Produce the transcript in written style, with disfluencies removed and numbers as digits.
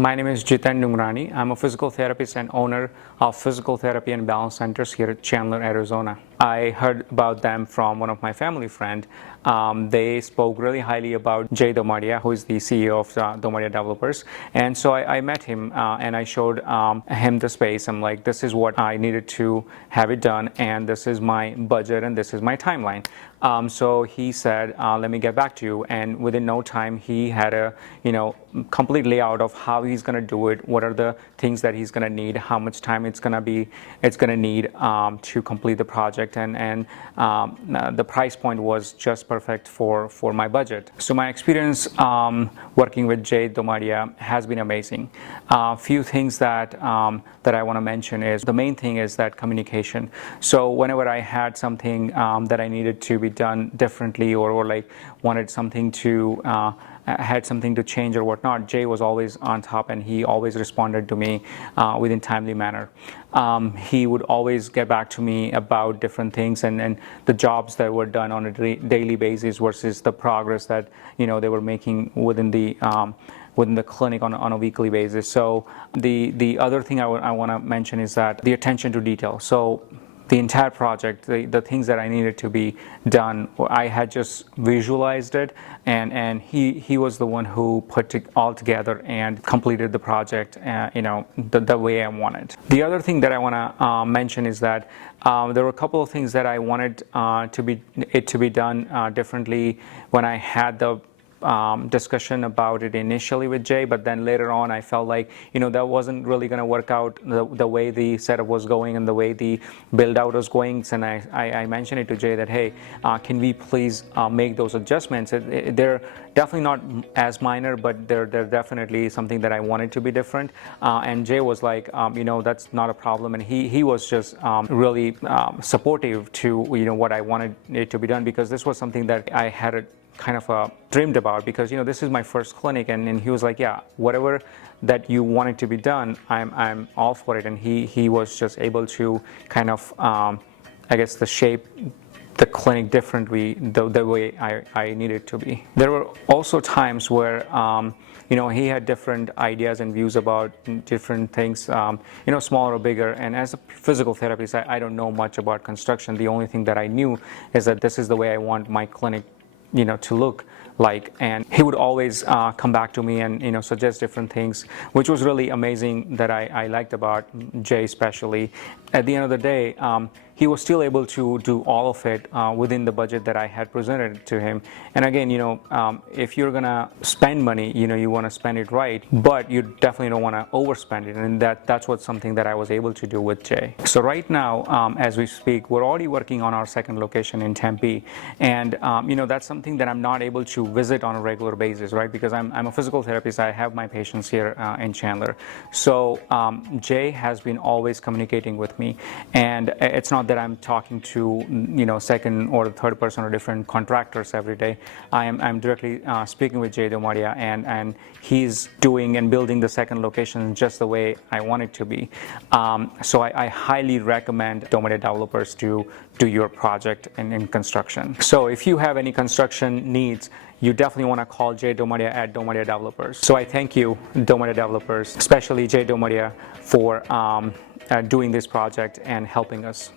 My name is Jiten Dungrani. I'm a physical therapist and owner of Physical Therapy and Balance Centers here at Chandler, Arizona. I heard about them from one of my family friends. They spoke really highly about Jay Domadia, who is the CEO of Domadia Developers. And so I met him and I showed him the space. I'm like, this is what I needed to have it done, and this is my budget, and this is my timeline. So he said, let me get back to you. And within no time, he had a complete layout of how he's going to do it, what are the things that he's going to need, how much time it's going to need to complete the project, and the price point was just perfect for my budget. So my experience working with Jay Domadia has been amazing. Few things that I want to mention is the main thing is that communication. So whenever I had something that I needed to be done differently, or like wanted something to had something to change or whatnot, Jay was always on top, and he always responded to me within timely manner. He would always get back to me about different things and the jobs that were done on a daily basis versus the progress that they were making within the clinic on a weekly basis. So the other thing I want to mention is that the attention to detail. So the entire project, the things that I needed to be done, I had just visualized it, and he was the one who put it all together and completed the project, the way I wanted. The other thing that I want to mention is that there were a couple of things that I wanted to be done differently when I had the discussion about it initially with Jay, but then later on I felt like that wasn't really going to work out the way the setup was going and the way the build out was going. And I mentioned it to Jay that, hey, can we please make those adjustments? They're definitely not as minor, but they're definitely something that I wanted to be different. And Jay was like, that's not a problem, and he was just really supportive to what I wanted it to be done, because this was something that I had kind of dreamed about, because this is my first clinic, and he was like, yeah, whatever that you wanted to be done, I'm all for it. And he was just able to kind of I guess shape the clinic differently, the way I needed to be. There were also times where he had different ideas and views about different things, smaller or bigger. And as a physical therapist, I don't know much about construction. The only thing that I knew is that this is the way I want my clinic to look like. And he would always come back to me and suggest different things, which was really amazing, that I liked about Jay especially. At the end of the day, he was still able to do all of it within the budget that I had presented to him. And again, if you're gonna spend money, you want to spend it right, but you definitely don't want to overspend it, and that's what something that I was able to do with Jay. So right now, as we speak, we're already working on our second location in Tempe, and that's something that I'm not able to visit on a regular basis, right? Because I'm a physical therapist. I have my patients here in Chandler. So Jay has been always communicating with me, and it's not that I'm talking to second or third person or different contractors every day. I'm directly speaking with Jay Domadia, and he's doing and building the second location just the way I want it to be. So I highly recommend Domadia Developers to do your project in construction. So if you have any construction needs, you definitely want to call Jay Domadia at Domadia Developers. So I thank you, Domadia Developers, especially Jay Domadia, for doing this project and helping us.